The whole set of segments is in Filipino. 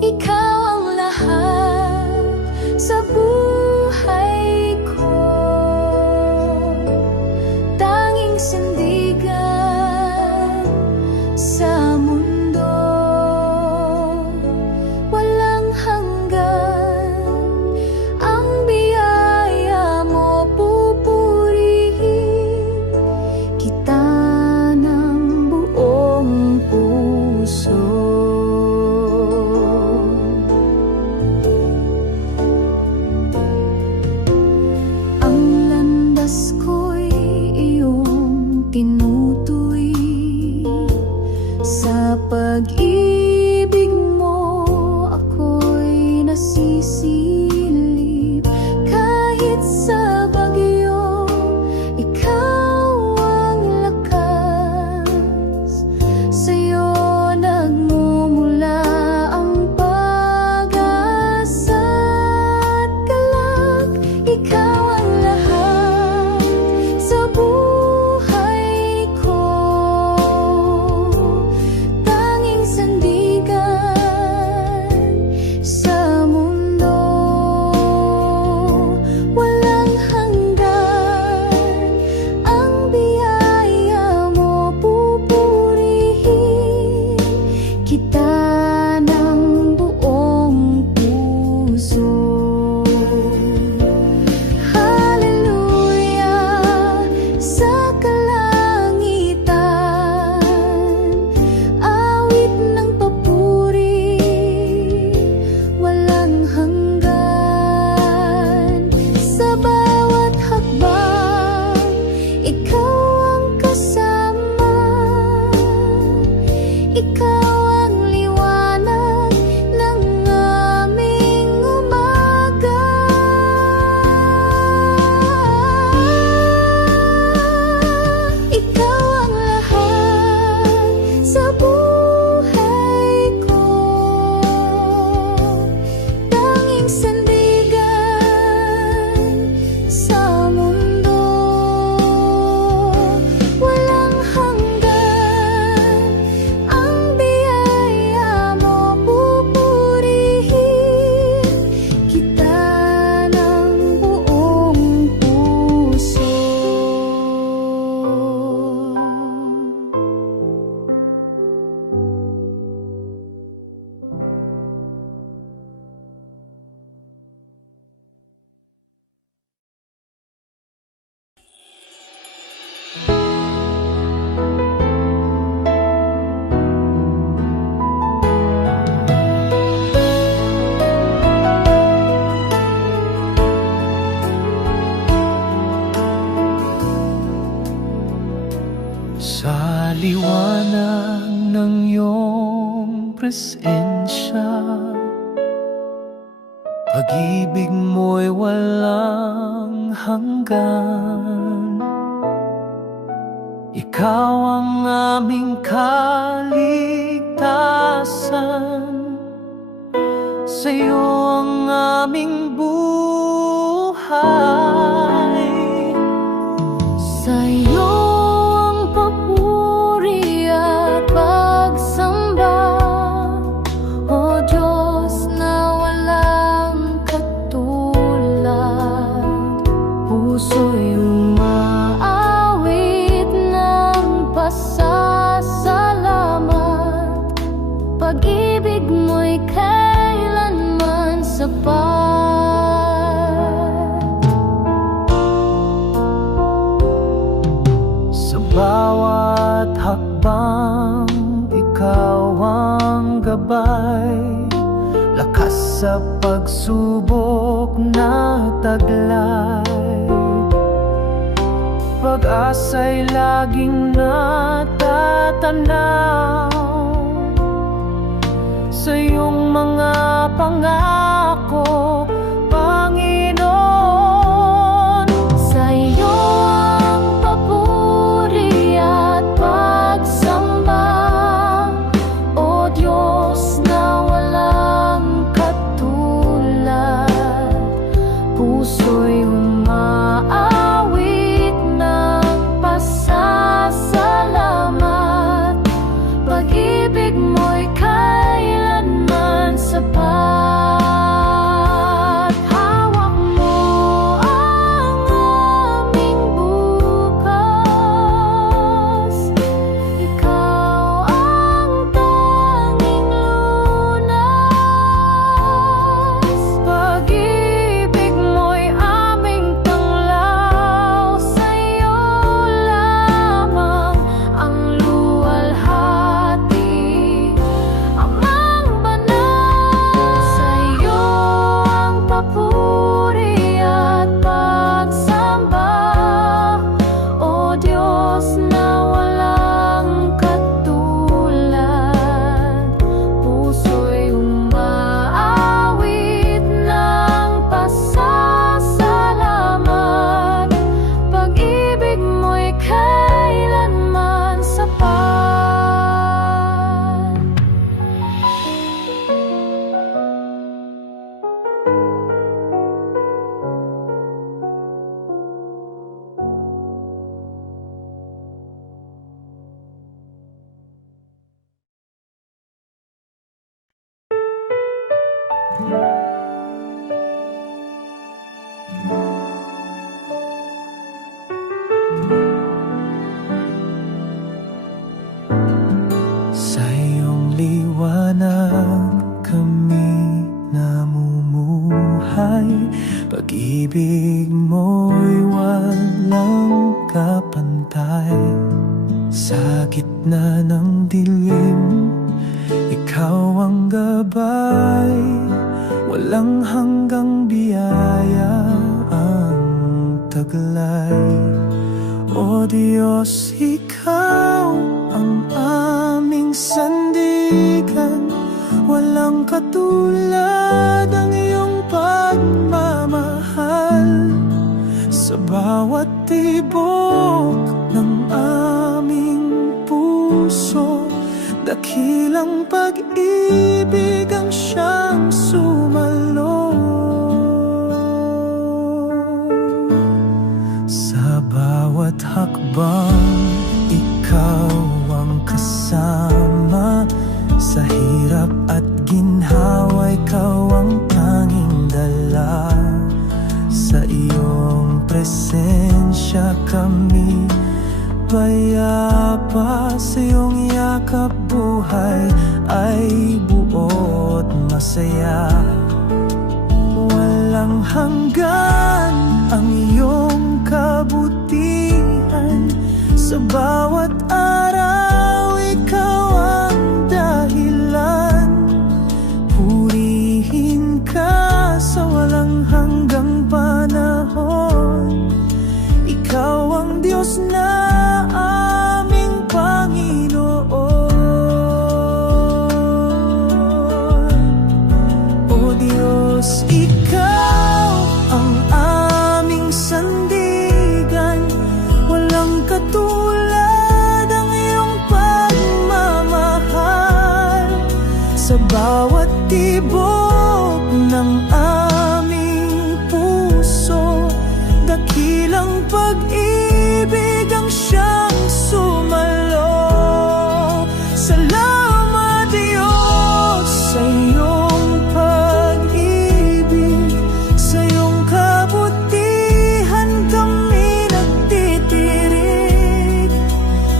ikaw ang lahat sa buhay ko. Tanging sandigan sa mundo, walang hanggan. Ang biyaya mo, pupurihin kita ng buong puso. Ang landas ko'y iyong tinutuwi, sa pag-ibig mo ako'y nasisilip. Kahit sa bagyo, ikaw ang lakas. Sa'yo nagmumula ang pag-asa at galak. Ikaw ang lahat sa buhay ko. Tanging sandigan sa mundo, walang hanggan. Ang biyaya mo, pupurihin kita ng buong puso. Hallelujah sa kalangitan, awit ng papuri, walang hanggan. Sa bawat hakbang, ikaw ang kasama. Ikaw ang liwanag ng aming umaga. Ikaw ang lahat sa buhay ko. Tanging sandigan sa mundo, walang hanggan. Ang biyaya mo, pupurihin kita ng buong puso. Sa liwanag ng iyong presensya, pag-ibig mo'y walang hanggan. Ikaw ang aming kaligtasan, sa'yo ang aming buhay. Sa'yo ang papuri at pagsamba, O Diyos na walang katulad. Puso'y umaawit ng pasasalamat. Pag-ibig mo'y kailanman sapat. Sa bawat hakbang, ikaw ang gabay. Lakas sa pagsubok na taglay. Pag-asa'y laging natatanaw sa iyong mga pangako, Panginoon. Sa'yo ang papuri at pagsamba, O Diyos na walang katulad. Puso'y umaawit ng pasasalamat. Pag-ibig mo'y kailanman sa Sa iyong liwanag kami namumuhay, pag-ibig mo'y walang kapantay. Sa gitna ng dilim, ikaw ang gabay, walang hanggang biyaya ang taglay. O Diyos, ikaw ang aming sandigan, walang katulad ang iyong pagmamahal. Sa bawat tibok ng aming puso, dakilang pag-ibig ang siyang sumalo. Sa bawat hakbang, ikaw ang kasama. Sa hirap at ginhawa, ikaw ang tanging dala. Sa iyong presensya kami payapa, sa iyong yakap buhay ay buot masaya. Walang hanggan ang iyong kabutihan, sa bawat araw ikaw ang dahilan. Purihin ka sa walang hanggang panahon, ikaw ang Diyos na aming Panginoon. O Diyos, ikaw ang aming sandigan, walang katulad ang iyong pagmamahal. Sa bawat tibok ng aming puso, dakilang pag-ibig ang siyang sumalo. Salamat Diyos sa iyong pag-ibig, sa iyong kabutihan kami nagtitirik.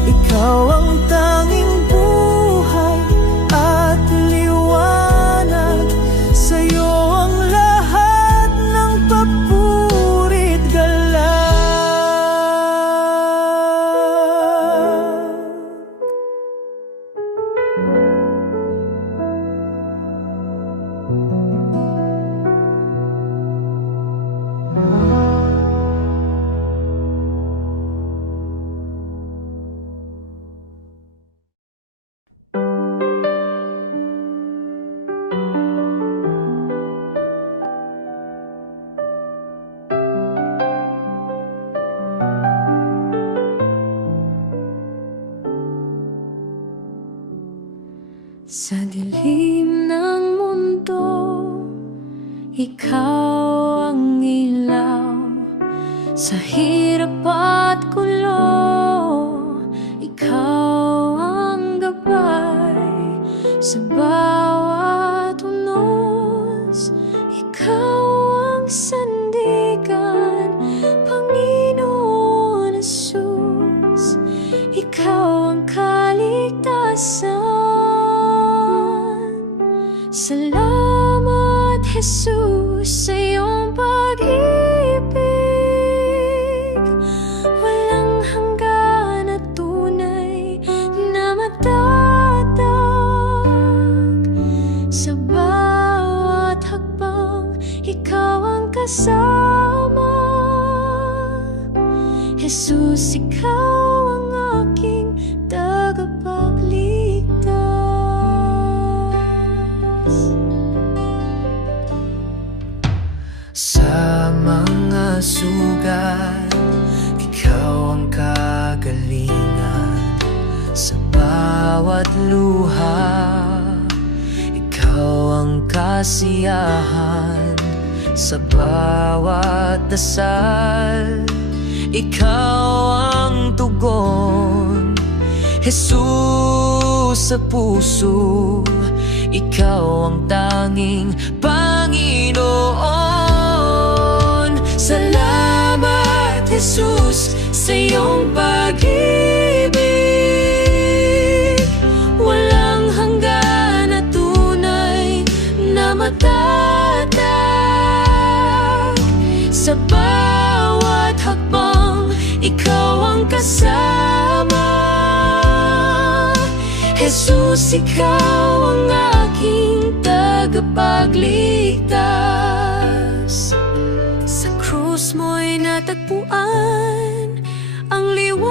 Ikaw ang tanging buhay at liwanag, sa iyo ang lahat ng papurit galang. Sa dilim ng mundo, ikaw ang ilaw. Sa hirap at gulo, ikaw ang gabay. Sa bawat unos, ikaw ang sandigan. Panginoon Jesus, ikaw ang kaligtasan. Salamat Jesus sa iyong pag-ibig, walang hanggan at tunay na matatag. Sa bawat hakbang, ikaw ang kasama. Jesus, ikaw ang aking tagapagligtas. Sa mga sugat, ikaw ang kagalingan. Sa bawat luha, ikaw ang kasiyahan. Sa bawat dasal, ikaw ang tugon. Jesus, sa puso, ikaw ang tanging Panginoon. sa iyong pag-ibig. Walang hanggan na tunay na matatag. Sa bawat hakbang, ikaw ang kasama. Jesus, ikaw ang aking tagapagligtas. Sa krus mo'y natagpuan ang liwanag.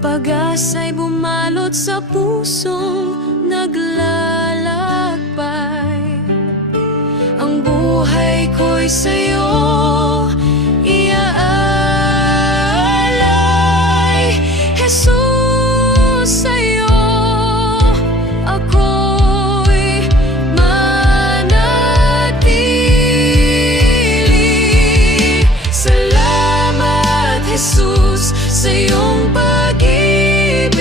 Pag-asa'y bumalot sa pusong naglalakbay. Ang buhay ko'y sa'yo iaalay. Jesus, sa'yo ako'y manatili. Salamat, Jesus, sa iyong pag-ibig.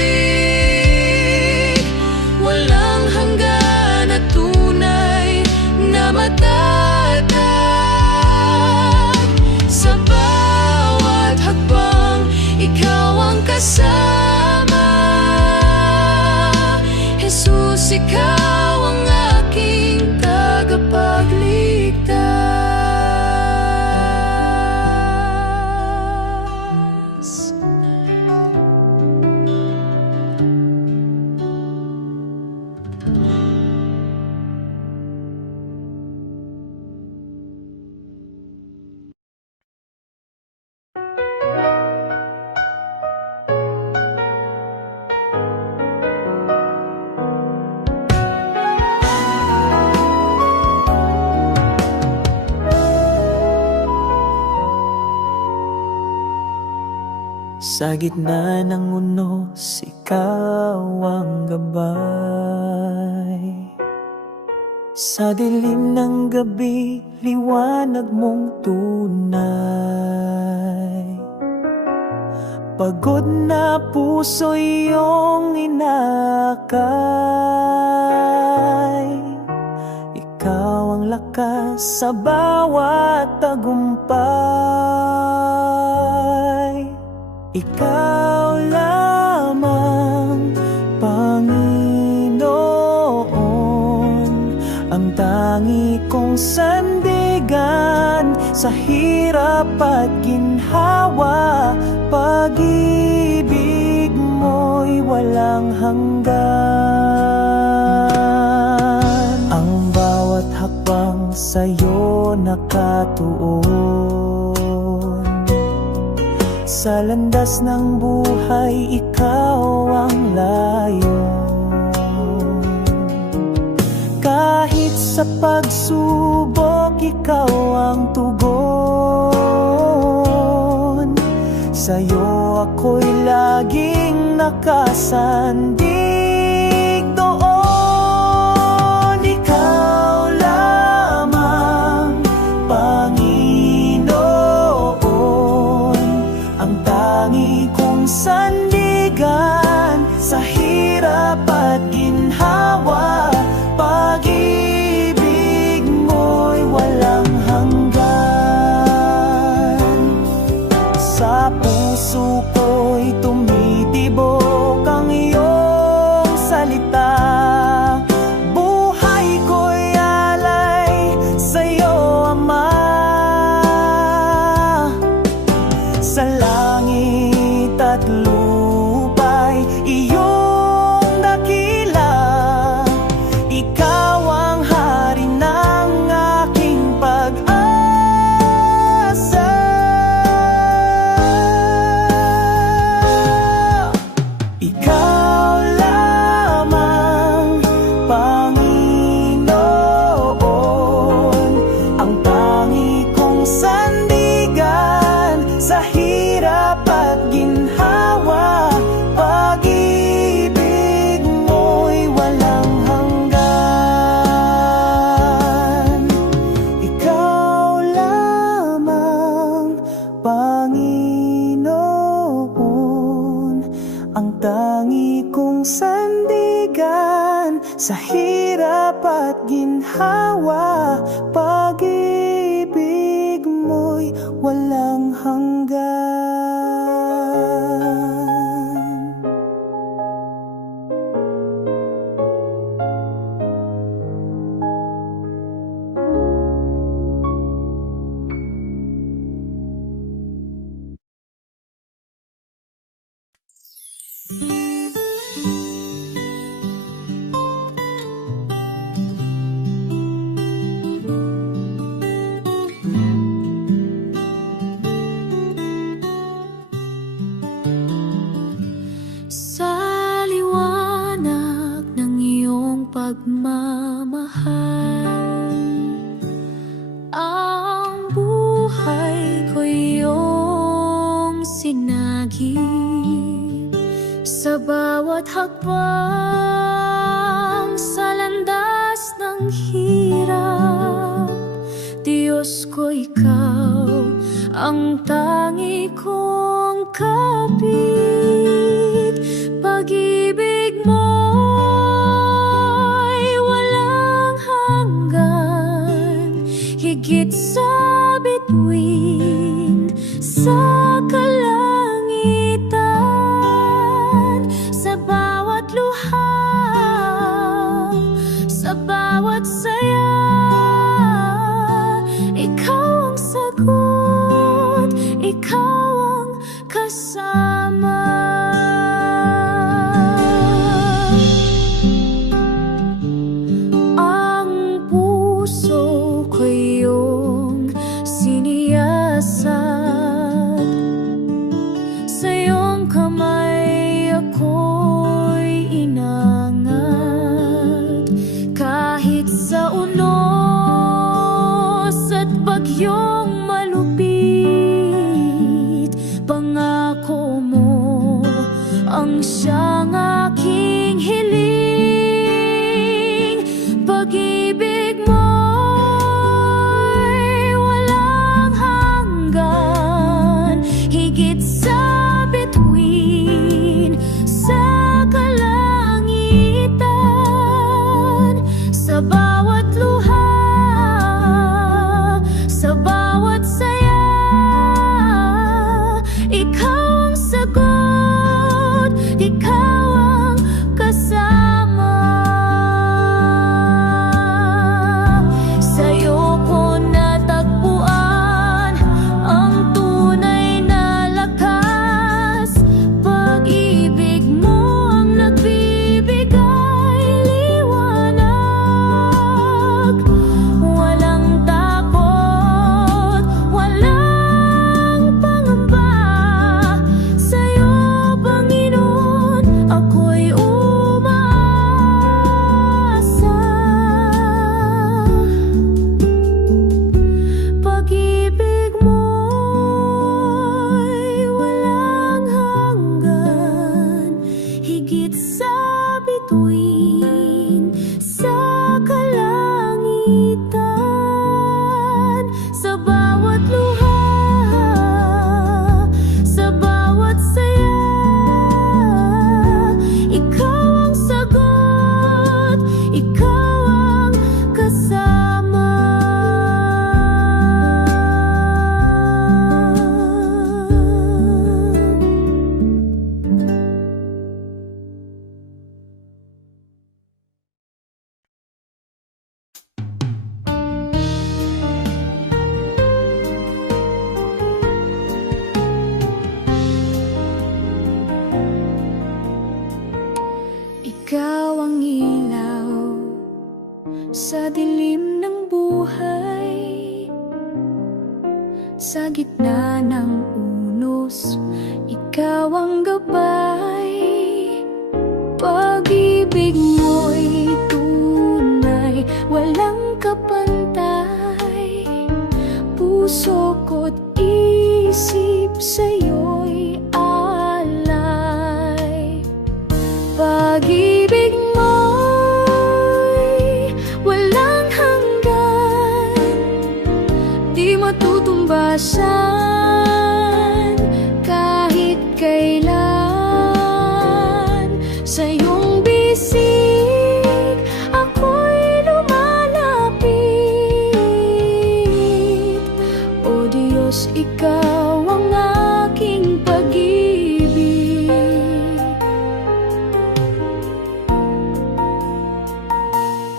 Walang hanggan na tunay na matatag. Sa bawat hakbang, ikaw ang kasama. Jesus, ikaw ang aking tagapagligtas. Sa gitna ng unos, ikaw ang gabay. Sa dilim ng gabi, liwanag mong tunay. Pagod na puso iyong inakay. Ikaw ang lakas sa bawat tagumpay. Ikaw lamang, Panginoon, ang tangi kong sandigan sa hirap at ginhawa. Pag-ibig mo'y walang hanggan. Ang bawat hakbang sa'yo nakatuon. Sa landas ng buhay, ikaw ang layon. Kahit sa pagsubok, ikaw ang tugon. Sa'yo ako'y laging nakasandig doon. Ikaw lamang, Panginoon, ang tangi kong sandigan sa hirap at ginhawa. Pag-ibig mo'y walang hanggan. Sa puso ko'y tumitibok ang iyong salita. Buhay ko'y alay sa'yo, Ama. Sa langit at lupa'y iyong dakila. Ikaw ang hari ng aking pag-asa. Ikaw lamang, Panginoon, ang tangi kong sandigan sa hirap at ginhawa. Pag-ibig mo'y walang hanggan. Ikaw lamang, Panginoon, ang tangi kong sandigan sa hirap at ginhawa. Pag-ibig mo'y ko'y walang hanggan. Sa liwanag ng iyong pagmamahal, ang buhay ko iyong sinagip. Sa bawat hakbang sa landas ng hirap, Diyos ko, ikaw ang tangi kong kapit. Pag-ibig mo'y walang hanggan, higit sa bituin sa kalangitan. Sa bawat luha, sa bawat saya, ikaw ang sagot, ikaw ang kasama. Ang puso ko iyong siniyasat, sa iyong kamay ako'y inangat. Kahit sa unos at bagyong malupit, pangako mo ang siyang aking hiling. Pag-ibig mo'y walang hanggan, higit sa bituin sa kalangitan. Sa bawat luha, sa bawat saya, ikaw ang sagot, ikaw ang kasama. Sa'yo ko natagpuan ang tunay na lakas. Pag-ibig mo ang nagbibigay liwanag. Walang takot, walang pangamba. Sa'yo, Panginoon, ako'y umaasa. Pag-ibig mo'y walang hanggan, higit sa bituin sa kalangitan. Sa bawat luha, sa bawat saya, ikaw ang sagot, ikaw ang kasama. Ikaw ang ilaw sa dilim ng buhay, sa gitna ng unos, ikaw ang gabay. Pag-ibig mo'y tunay, walang kapantay. Puso ko't isip sa'yo'y alay. Pag-ibig mo'y walang hanggan, di matutumbasan kahit kailan.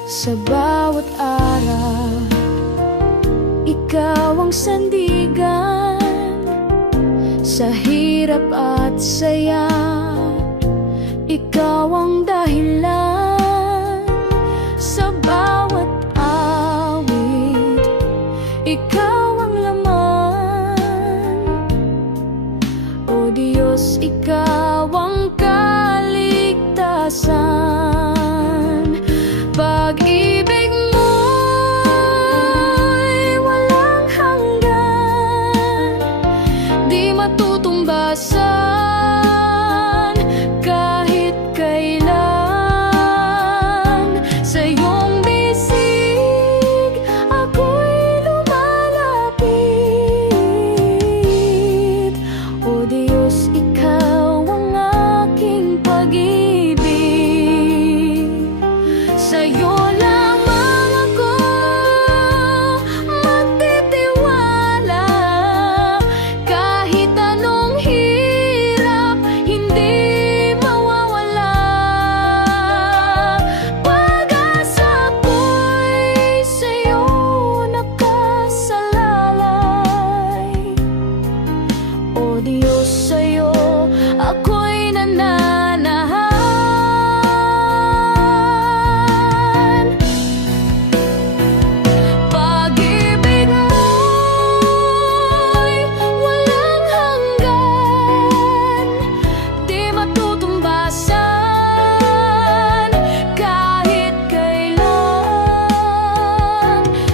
Sa bawat araw, ikaw ang sandigan. Sa hirap at saya, ikaw ang dahilan. Sa bawat awit, ikaw ang laman. O Diyos, ikaw ang kaligtasan. Pag-ibig mo'y walang hanggan, di matutumbasan kahit kailan. Sa iyong bisig ako'y lumalapit. O Diyos, ikaw ang aking pag-ibig. Sa'yo lamang ako magtitiwala. Kahit anong hirap, hindi mawawala. Pag-asa ko'y sa'yo nakasalalay. O Diyos, sa'yo ako'y nananahan. Pag-ibig mo'y walang hanggan, di matutumbasan kahit kailan.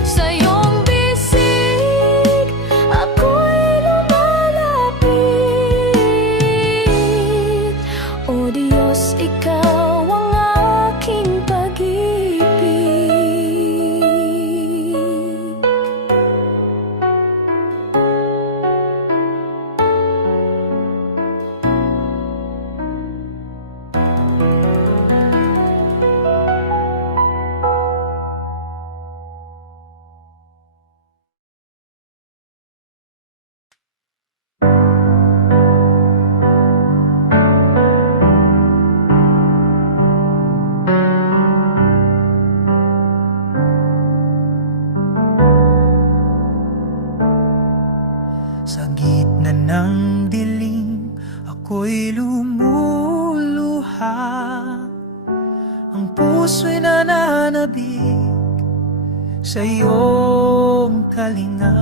Sa iyong bisig ako'y lumalapit. O Diyos, ikaw ang aking pag-ibig. Sa gitna ng dilim, ako'y lumuluha. Ang puso'y nananabik sa iyong kalinga.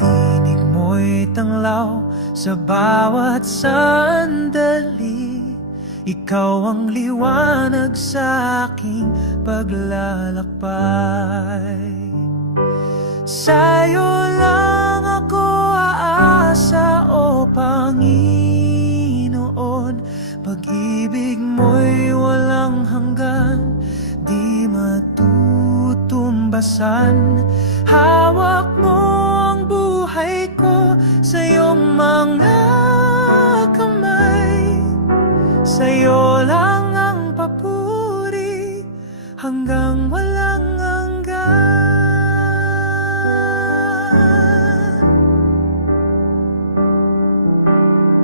Tinig mo'y tanglaw sa bawat sandali. Ikaw ang liwanag sa aking paglalakbay. Sa'yo lang ako aasa, o Panginoon. Pag-ibig mo'y walang hanggan, di matutumbasan. Hawak mo ang buhay ko sa iyong mga kamay. Sa'yo lang ang papuri hanggang walang hanggan.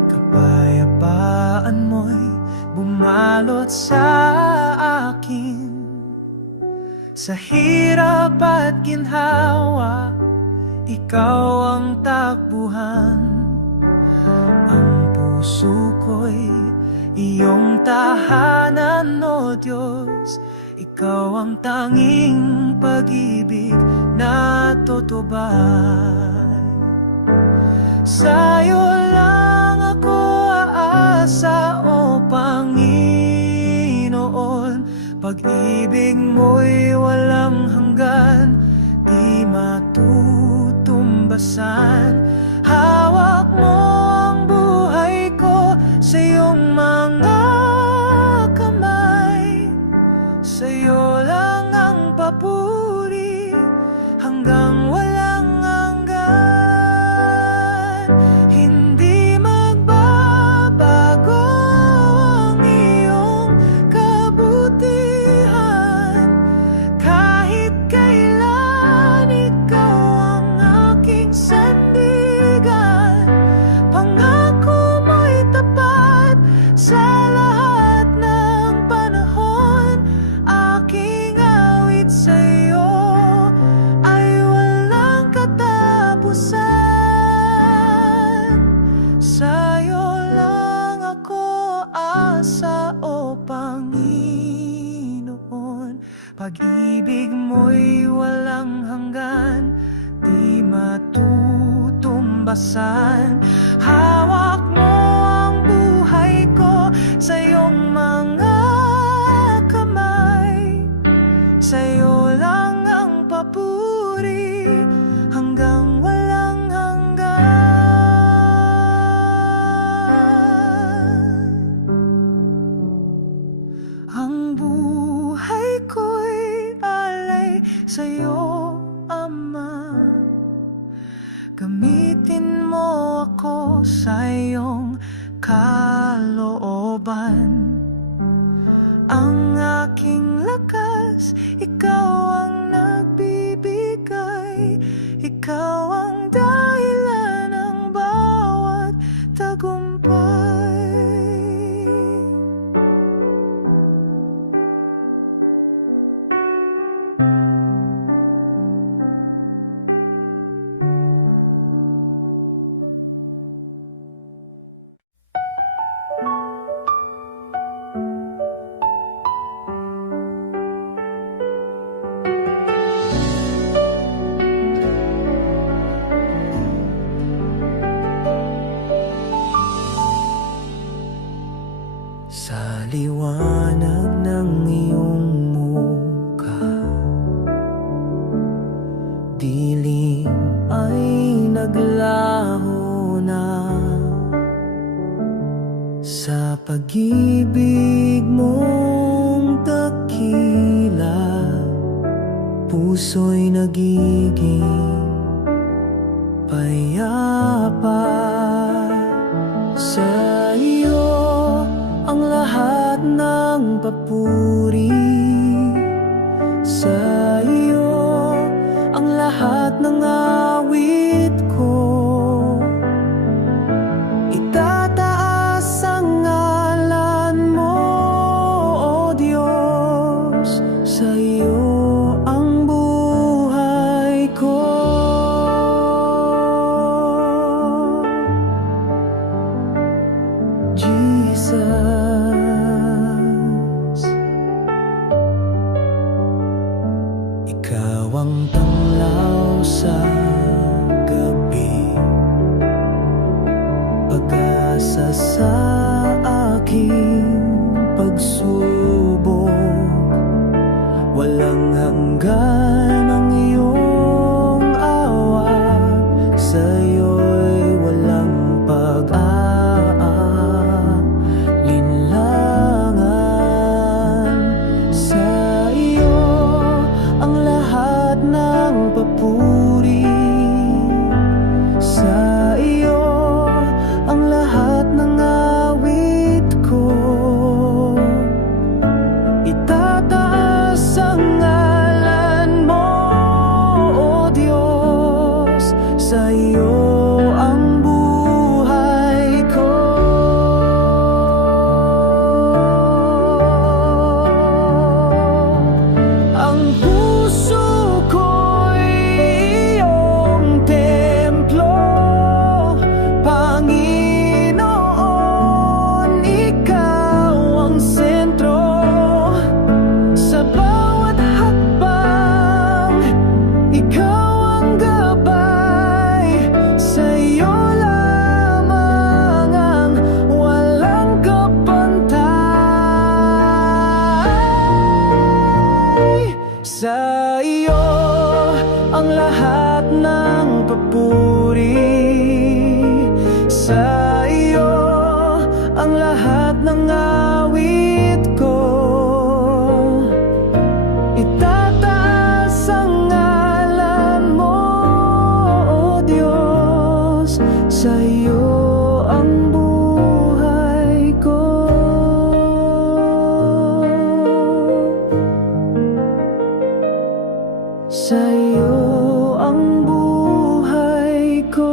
Kapayapaan mo'y bumalot sa akin. Sa hirap at ginhawa, ikaw ang takbuhan. Ang puso ko'y iyong tahanan, o Diyos. Ikaw ang tanging pag-ibig na tutubay. Sa'yo lang ako aasa, o Panginoon. Pag-ibig mo'y walang hanggan, di matutumbasan. Hawak mo ang buhay ko sa iyong mga kamay. Sa'yo lang ang papuri hanggang walang hanggan. Hindi magbabago ang iyong kabutihan. Kahit kailan, ikaw ang aking sandigan. Pangako mo'y tapat sa lahat ng panahon. Aking Pag-ibig mo'y walang hanggan, di matutumbasan. Hawak mo ang buhay ko sa iyong mga kamay. Sa'yo lang ang papuri hanggang walang hanggan. Ang buhay ko'y alay sa'yo, Ama. Gamitin mo ako sa iyong kalooban. Ang aking lakas, ikaw ang nagbibigay. Ikaw ang dahilan ng bawat tagumpay. Sa liwanag ng iyong mukha, dilim ay naglaho na. Sa pag-ibig mong dakila, puso'y nagiging payapa. Sa iyo ang lahat ng papuri, sa iyo ang lahat ng awit ko. Itataas ang ngalan mo, O Diyos, sa iyo ang buhay ko. Jesus, ikaw ang tanglaw sa gabi, pag-asa sa aking pagsubok. Walang hanggan ang iyong awa, sa'yo'y walang pag-aalinlangan. Sa iyo ang lahat ng papuri, sa iyo ang lahat ng awit ko. Itataas ang ngalan mo, O Diyos, sa iyo ang buhay ko. Ang puso ko'y iyong templo, Panginoon, ikaw ang sentro. Sa bawat hakbang, ikaw ang gabay. Sa iyo lamang ang walang kapantay. Sa iyo ang lahat ng papuri, sa iyo ang lahat ng awit ko. Itataas ang ngalan mo, O Diyos, sa iyo ang buhay ko. Sa iyo ang buhay ko.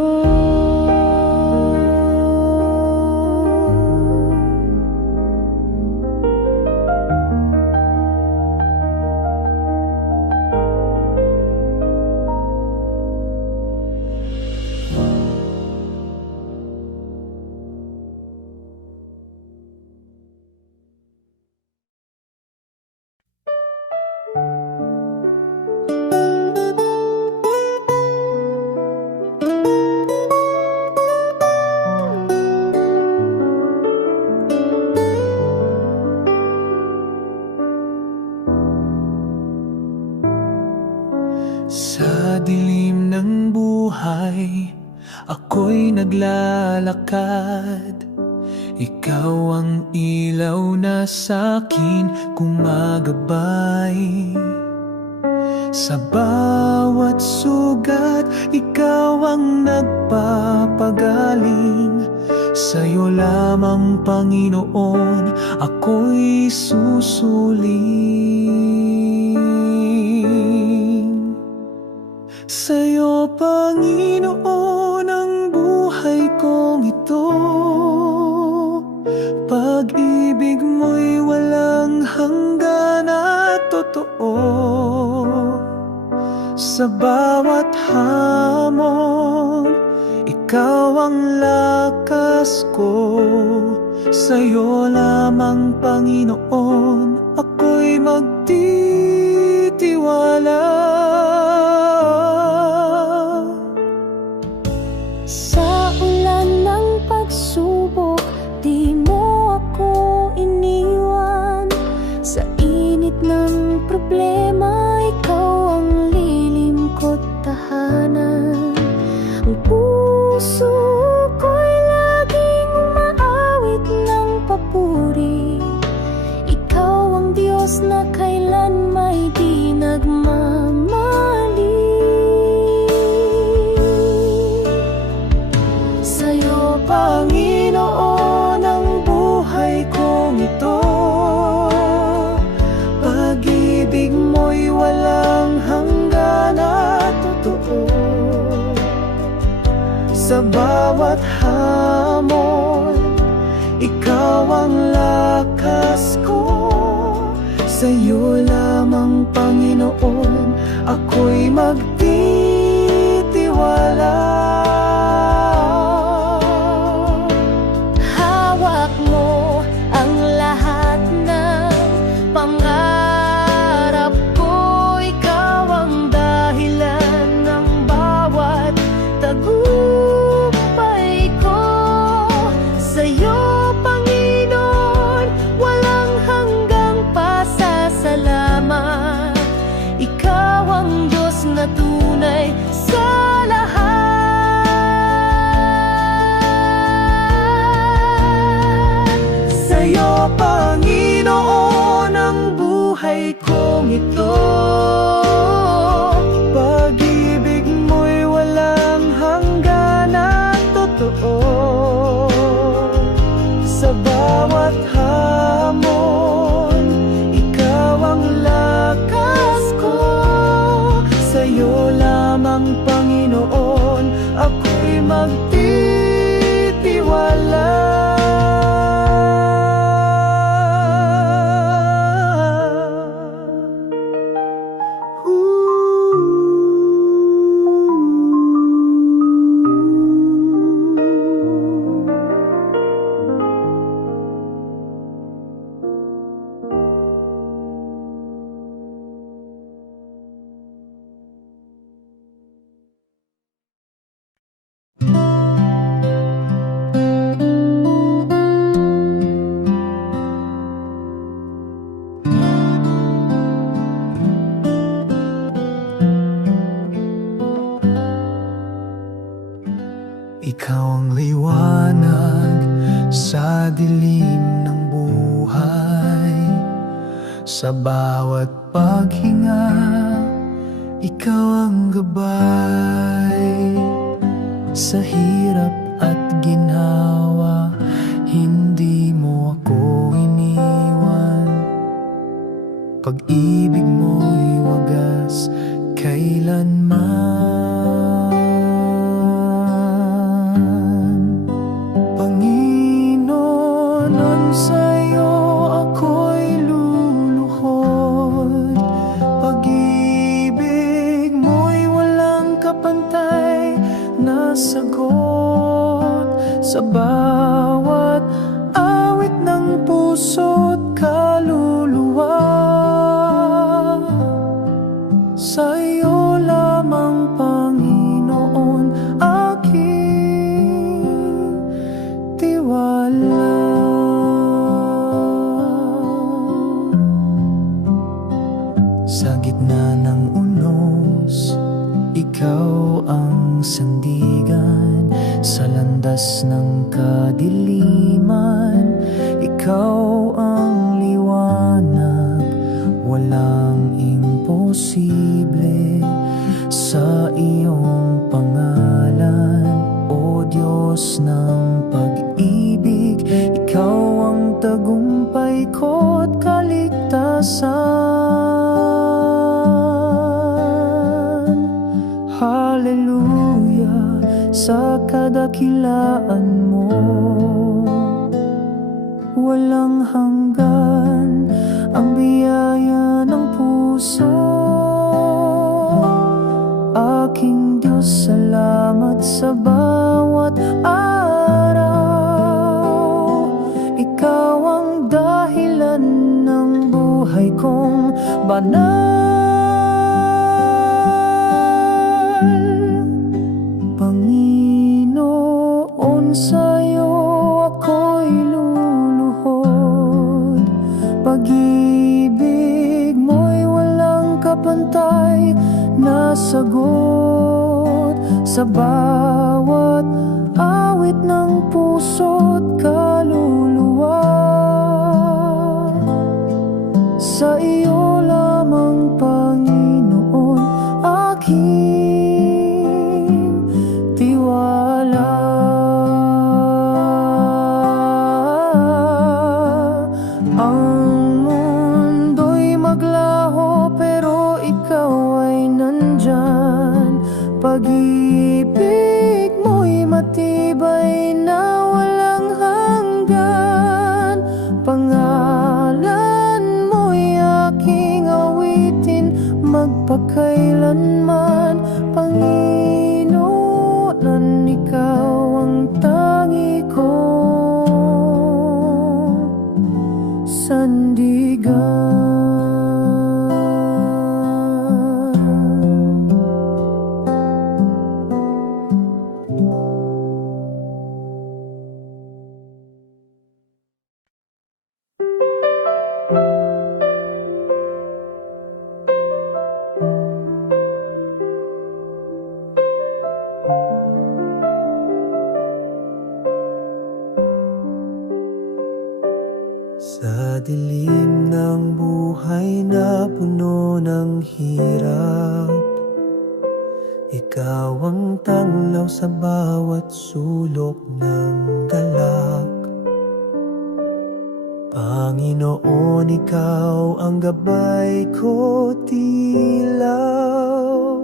Sa dilim ng buhay, ako'y naglalakad. Ikaw ang ilaw na sa'kin gumagabay. Sa bawat sugat, ikaw ang nagpapagaling. Sa'yo lamang, Panginoon, ako'y susuling. Sa'yo, Panginoon, ang buhay kong ito. Pag-ibig mo'y walang hanggan at totoo. Sa bawat hamon, ikaw ang lakas ko. Sa'yo lamang, Panginoon, ako'y magtitiwala. Sa ulan ng pagsubok, di mo ako iniwan. Sa init ng problema, ikaw ang lilim ko't tahanan. Ang puso ko'y laging umaawit ng papuri. Ikaw ang Diyos na kailan may di nagmamali. Sa'yo, Panginoon, ang buhay kong ito. Pag-ibig mo'y walang hanggan at totoo. Sa bawat hamon, ikaw ang lakas ko. Sa'yo lamang, Panginoon, ako'y magtitiwala. Hawak mo ang lahat ng pangarap ko. Ikaw ang dahilan ng bawat tagumpay ko. Sa'yo, Panginoon, walang hanggang pasasalamat. Ikaw ang Diyos na tunay sa lahat. Sa'yo, Panginoon, ang buhay kong ito. Pag-ibig mo'y walang hanggan at totoo. Sa bawat hamon, ikaw ang lakas ko. Sa'yo lamang, Panginoon, ako'y magtitiwala. Ikaw ang liwanag sa dilim ng buhay. Sa bawat paghinga, ikaw ang gabay. Sa hirap at ginhawa, hindi mo ako iniwan. Pag-ibig mo'y wagas kailanman. Panginoon, sa'yo ako'y luluhod. Pag-ibig mo'y walang kapantay na sagot. Sa bawat awit ng puso't kaluluwa, sa'yo lamang, Panginoon, aking tiwala. Sa gitna ng unos, ikaw ang sandigan. Sa landas ng kadiliman, ikaw ang liwanag. Walang imposible sa iyong pangalan, O Diyos ng pag-ibig. Ikaw ang tagumpay ko't kaligtasan. Hallelujah sa kadakilaan mo, walang hanggan ang biyaya ng puso. Aking Diyos, salamat sa bawat araw. Ikaw ang dahilan ng buhay kong banal. Panginoon, sa'yo ako'y luluhod. Pag-ibig mo'y walang kapantay na sagot sa bawat awit ng puso't kaluluwa. Sa iyo lamang, Panginoon, aking tiwala. Ang mundo'y maglaho pero ikaw ay nandyan. Pag-ibig mo'y matibay na walang hanggan. Pangalan mo'y aking awitin magpakailanman. Panginoon, ikaw ang tangi kong sandigan. Sa dilim ng buhay na puno ng hirap, ikaw ang tanglaw sa bawat sulok ng galak. Panginoon, ikaw ang gabay ko, tilaw.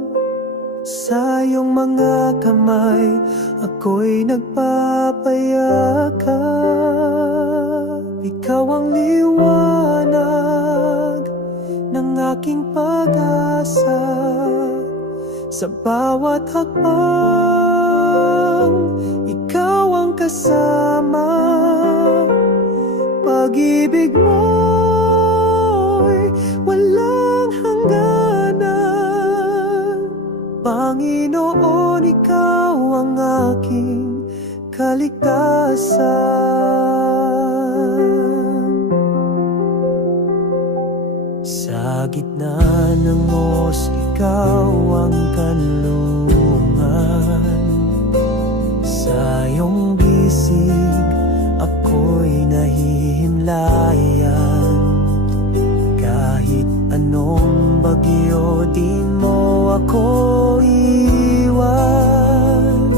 Sa iyong mga kamay ako'y nagpapayakap. Ikaw ang liwanag ng aking pag-asa. Sa bawat hakbang, ikaw ang kasama. Pag-ibig mo'y walang hangganan. Panginoon, ikaw ang aking kaligtasan. Sa gitna ng os, ikaw ang kanlungan. Sa iyong bisig, ako'y nahihimlayan. Kahit anong bagyo, di mo ako iwan.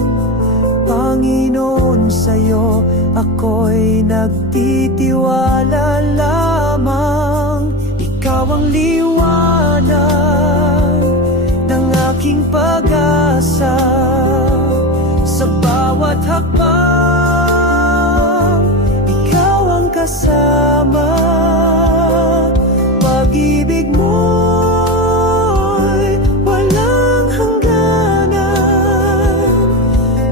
Panginoon, sa'yo ako'y nagtitiwala lamang. Ikaw ang liwanag ng aking pag-asa. Sa bawat hakbang, ikaw ang kasama. Pag-ibig mo'y walang hangganan.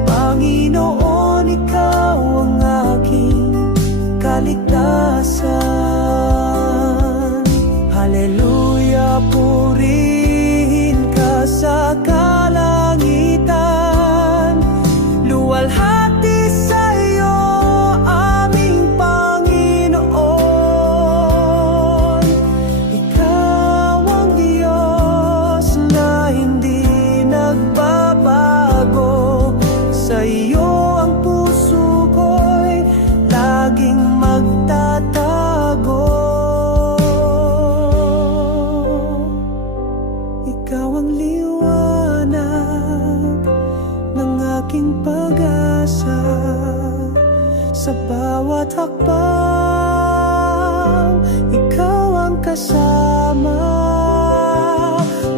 Panginoon, ikaw ang aking kaligtasan. Hallelujah po. ikaw ang liwanag ng aking pag-asa. Sa bawat hakbang, ikaw ang kasama.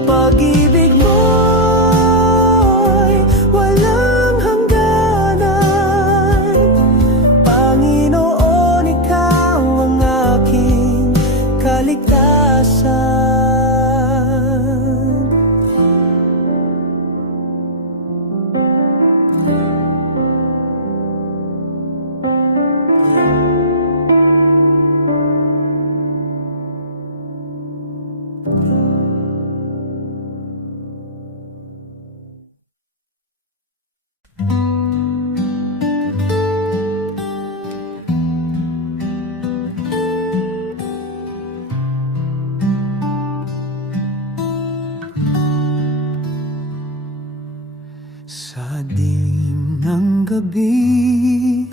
Pag-ibig mo'y walang hangganan. Panginoon, ikaw ang aking kaligtasan. Sa dilim ng gabi,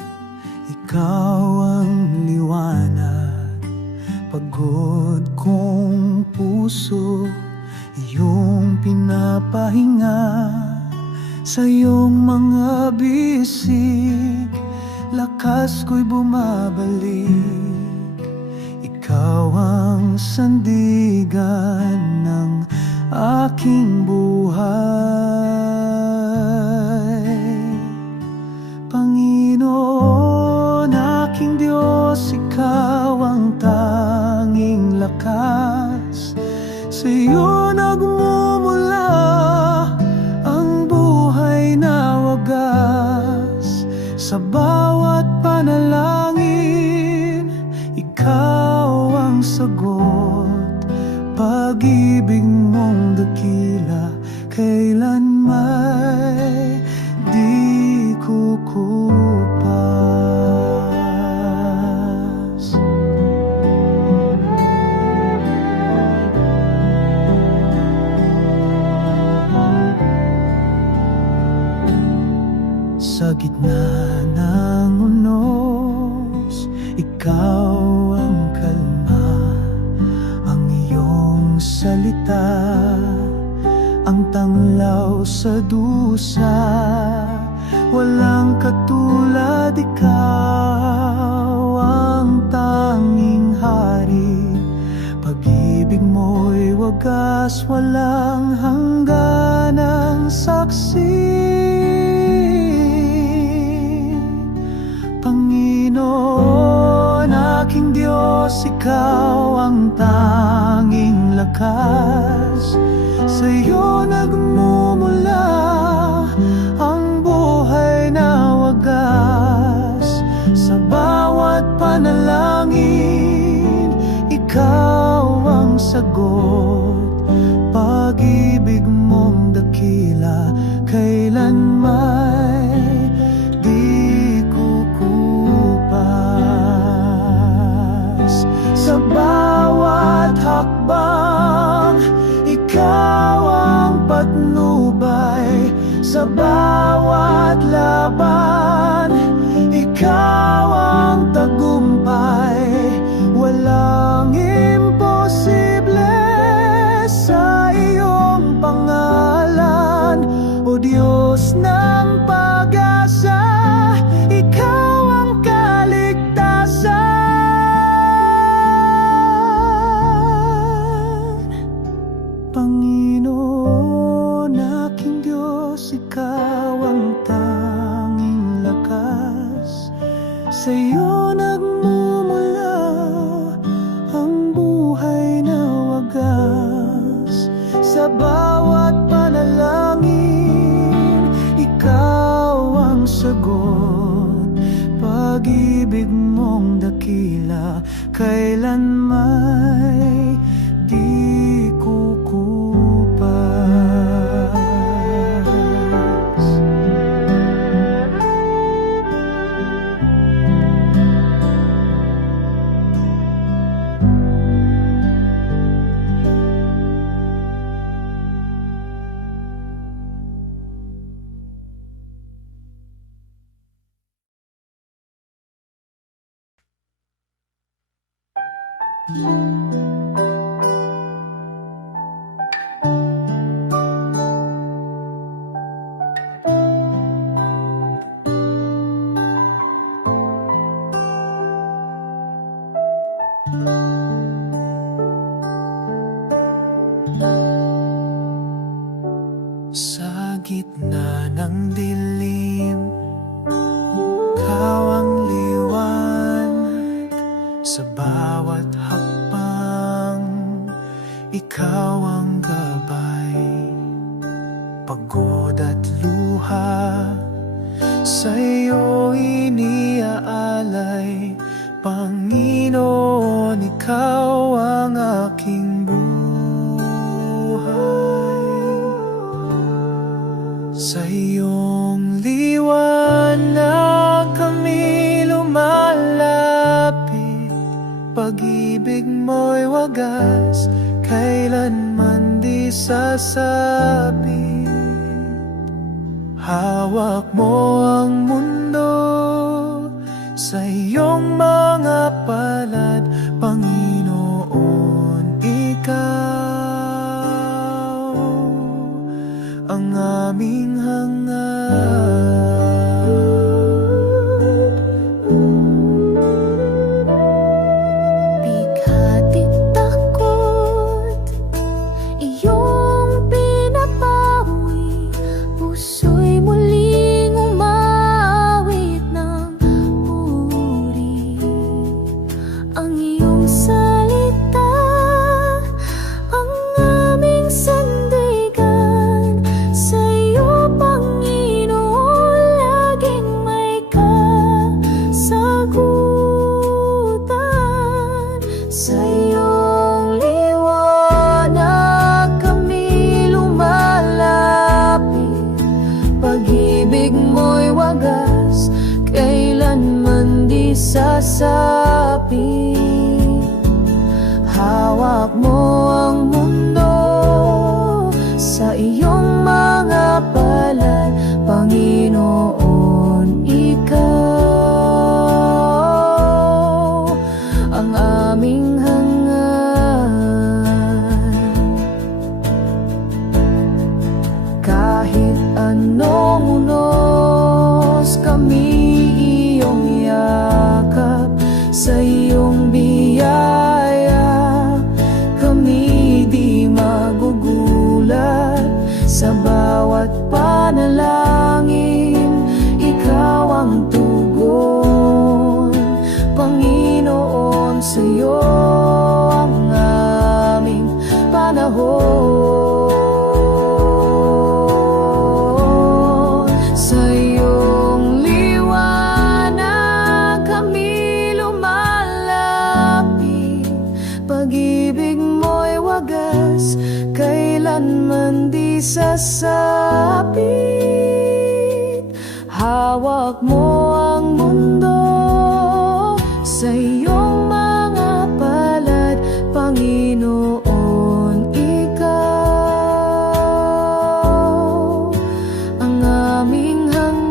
ikaw ang liwanag. Pagod kong puso, iyong pinapahinga. Sa iyong mga bisig, lakas ko'y bumabalik. Ikaw ang sandigan ng aking buhay. Panginoon, aking Diyos, ikaw ang tanging lakas. Sa iyo nagmumula ang buhay na wagas. Sa bawat panalangin, ikaw ang sagot. Pag-ibig mong dakila, kailan may di kukupas. Sa gitna ng unos, ikaw ang kalma. Ang iyong salita, ang tanglaw sa dusa. Walang katulad, ikaw ang tanging hari. Pag-ibig mo'y wagas, walang hangganang saksi. Panginoon, aking Diyos, ikaw ang tanging lakas. Sa iyo nagmumula ang buhay na wagas. Sa bawat panalangin, ikaw ang sagot. Pag-ibig mong dakila, kailan may di kukupas. Sa bawat hakbang, ikaw ang patnubay. Sa bawat laban, ikaw ang tagumpay. Walang imposible sa iyong pangalan. O Diyos ng pag-asa, ikaw ang kaligtasan. Panginoon, aking Diyos, ikaw ang tanging lakas. Sa iyo nagmumula ang buhay na wagas. Sa bawat panalangin, ikaw ang sagot. Pag-ibig mong dakila, kailan may di kukupas. gitna ng dilim, ikaw ang liwanag sa bawat hakbang. Ikaw ang gabay, pagod at luha, sa'yo iniaalay. Panginoon, ikaw ang aking buhay. Sa iyong liwanag kami lumalapit, pag-ibig mo'y wagas, kailanman di sasabit. Hawak mo ang mundo sa iyong mga palad, Panginoon, ikaw ang aming hangad. Bigha't takot, iyong pinapawi, puso'y muling umawit ng puri. Ang iyong salita, ang aming sandigan. Sa iyo, Panginoon, laging may kasagutan. Sa iyong liwanag kami lumalapit, pag-ibig mo'y wagas, kailanman di sasapit. Hawak mo ang mundo sa iyong mga palad, Panginoon, ikaw ang aming hangad. Kahit anong unos kami iyong yakap, sa iyong biyaya kami di magugulat. Sa bawat panalangin, ikaw ang tugon, Panginoon, sa iyo ang aming panahon. Sa iyong liwanag kami lumalapit, pag-ibig mo'y wagas, kailanman di sasapit. Hawak mo ang mundo sa iyong mga palad, Panginoon, ikaw ang aming hangad.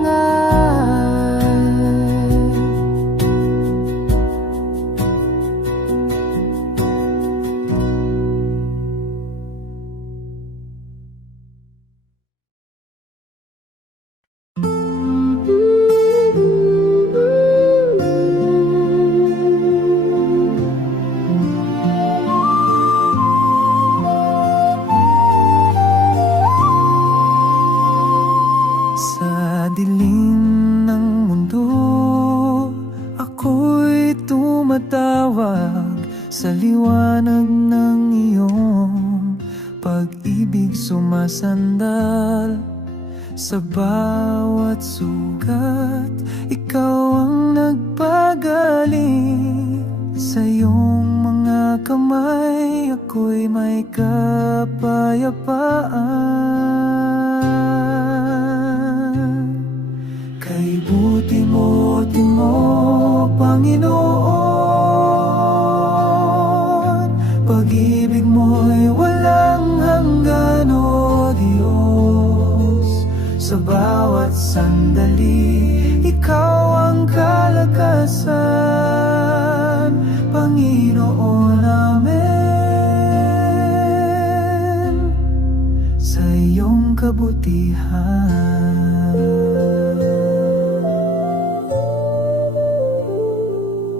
Sa dilim ng mundo, ako'y tumatawag sa liwanag ng iyong pag-ibig sumasandal. Sa bawat sugat, ikaw ang nagpagaling. Sa iyong mga kamay, ako'y may kapayapaan. Kay buti mo, Panginoon, pag-ibig mo'y walang hanggan, o Diyos. Sa bawat sandali, ikaw ang kalakasan, Panginoon namin, sa iyong kabutihan.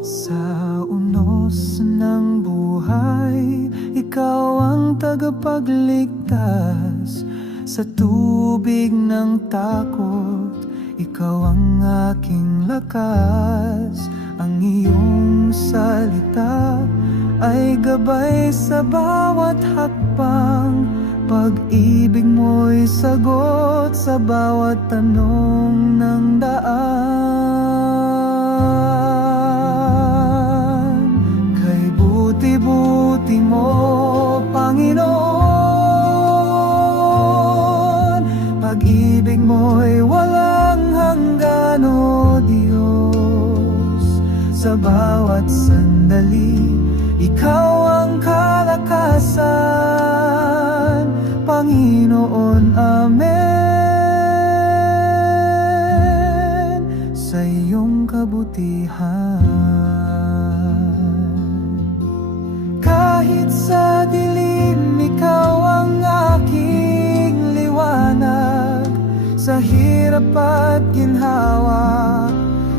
Sa unos ng buhay, ikaw ang tagapagligtas. sa tubig ng takot. Ikaw ang aking lakas, ang iyong salita ay gabay sa bawat hakbang. Pag-ibig mo'y sagot sa bawat tanong ng daan. Kay buti-buti mo, Panginoon, pag-ibig mo'y walang hanggan, o Diyos. Sa bawat sandali, ikaw ang kalakasan, Panginoon, amen. Sa iyong kabutihan, kahit sa dilim, ikaw ang aking liwanag. Sa hirap at ginhawa,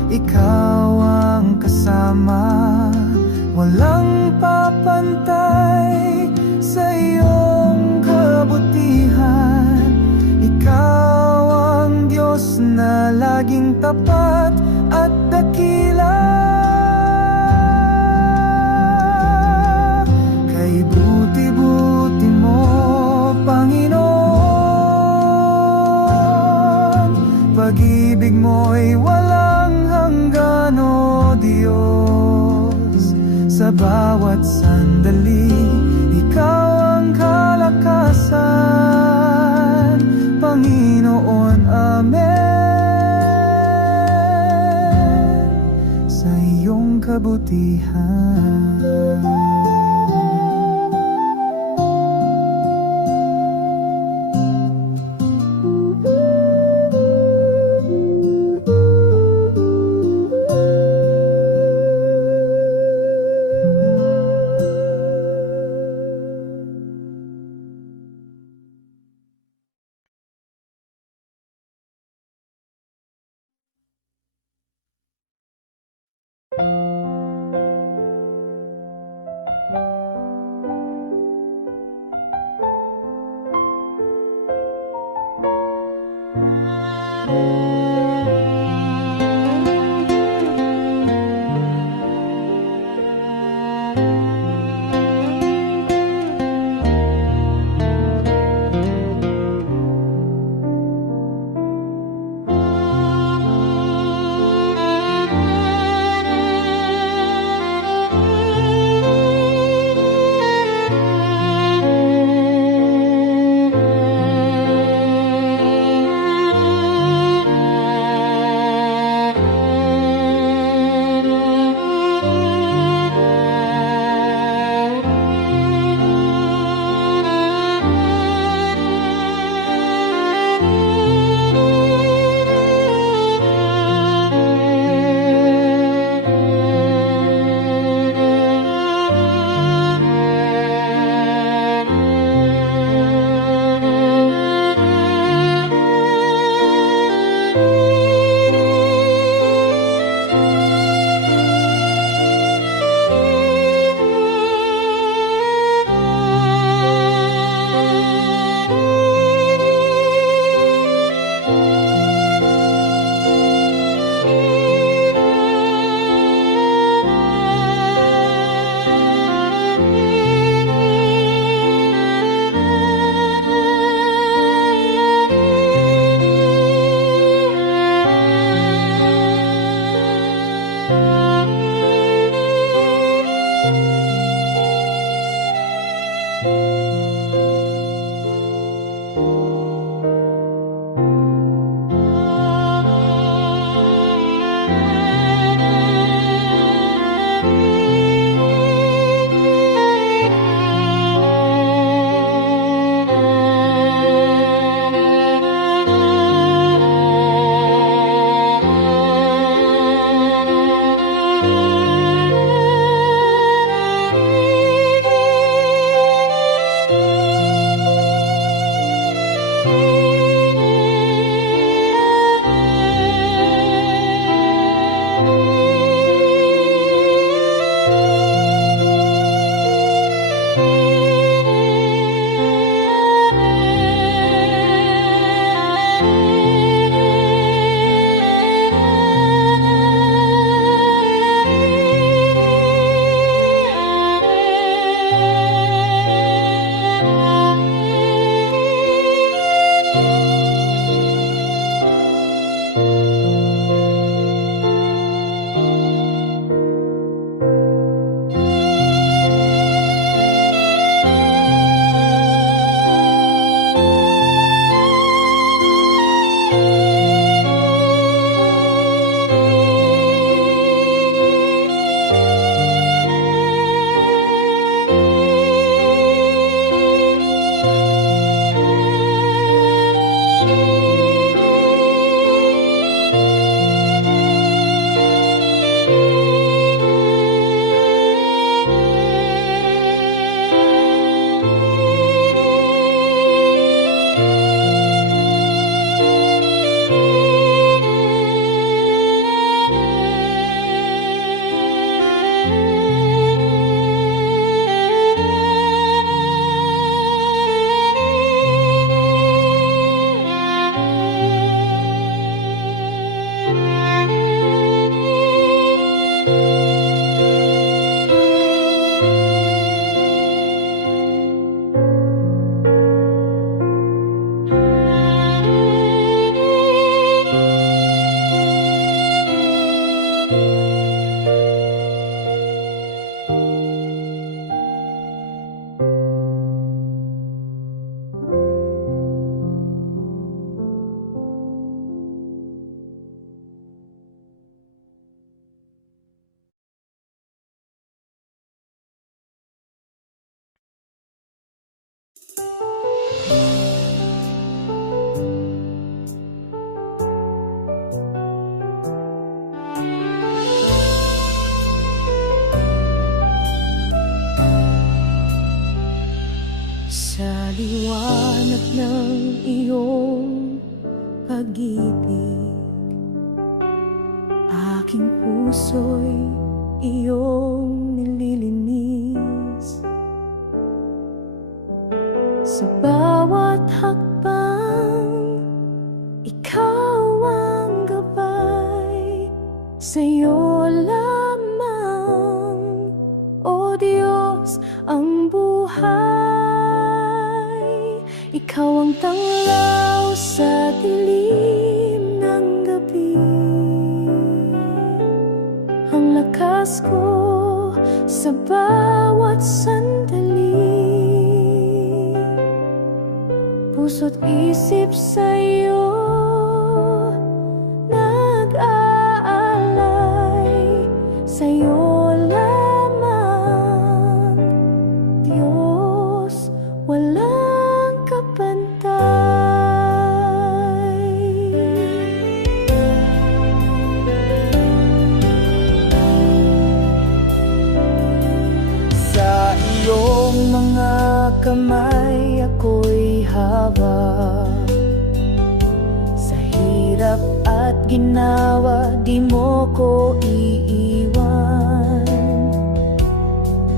ikaw ang kasama. Walang papantay sa iyong kabutihan. Ikaw ang Diyos na laging tapat at dakila. Kay buti-buti mo, Panginoon, pag-ibig mo'y walang hanggan, o Diyos. Sa bawat sandali, ikaw ang kalakasan, Panginoon, amen. Sa iyong kabutihan. liwanag ng iyong pag-ibig. Aking puso'y iyong nililinis. Sa bawat hakbang, ikaw ang gabay. Sa'yo lamang, O Diyos, ang buhay. Ikaw ang tanglaw sa dilim ng gabi. Ang lakas ko sa bawat sandali. Puso't isip sa'yo nag-aalay. Sa'yo lamang, Diyos, walang kapantay. Sa iyong mga kamay ako'y hawak. Sa hirap at ginawa, di mo ko iiwan.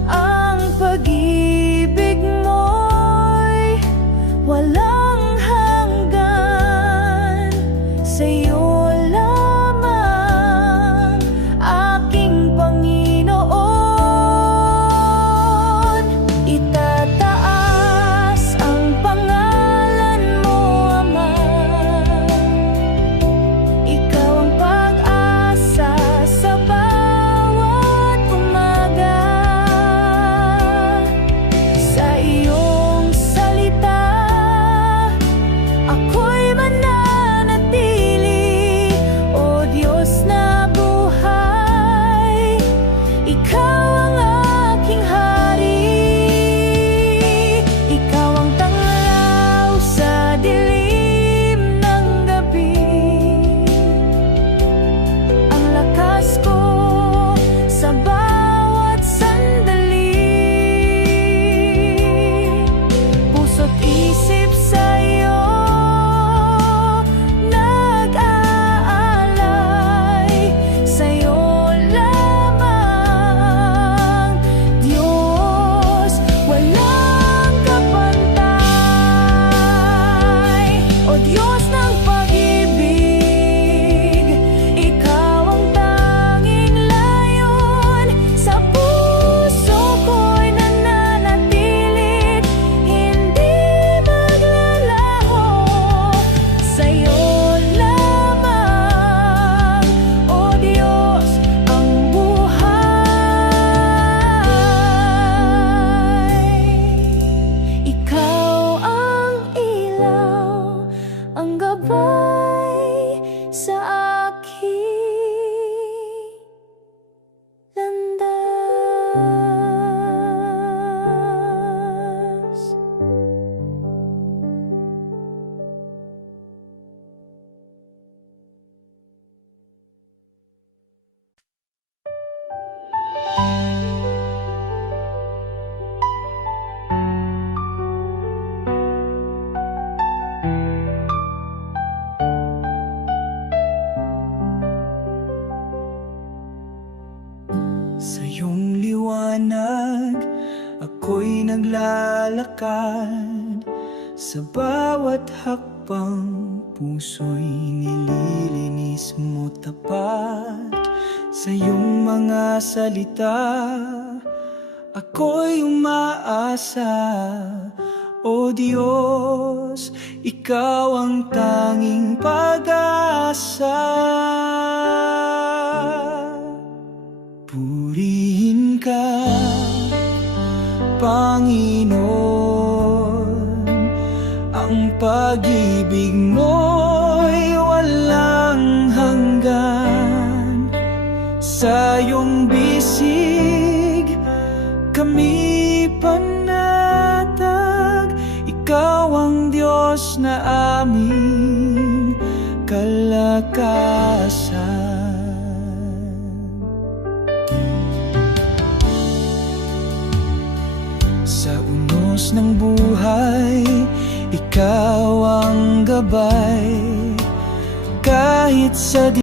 Ang pag-ibig mo'y walang hanggan. Sa'yo lamang, aking Panginoon. Itataas ang pangalan mo, Ama. Ikaw ang pag-asa sa bawat umaga. Sa iyong salita, ako'y mananatili. O Diyos na buhay, Ikaw ang aking hari. Ikaw ang tanglaw sa dilim ng gabi. Ang lakas ko sa bawat sandali. Puso't isip sa'yo nag-aalay. Sa'yo lamang, Diyos, walang kapantay. O Diyos ng pag-ibig, Ikaw ang tanging layon. Sa puso ko'y nananatilit, hindi maglalaho. Sa'yo lamang, O Diyos, ang buhay. Ikaw ang ilaw, ang gabay sa aking landas. Sa iyong liwanag, ako'y naglalakad. Sa bawat hakbang, puso'y nililinis mo tapat. Sa iyong mga salita, ako'y umaasa. O Diyos, Ikaw ang tanging pag-asa. Purihin ka, Panginoon. Ang pag-ibig mo'y walang hanggan. Sa iyong bisig kami panatag. Ikaw ang Diyos na aming kalakasan. Sa unod agos ng buhay, ikaw ang gabay. Kahit sa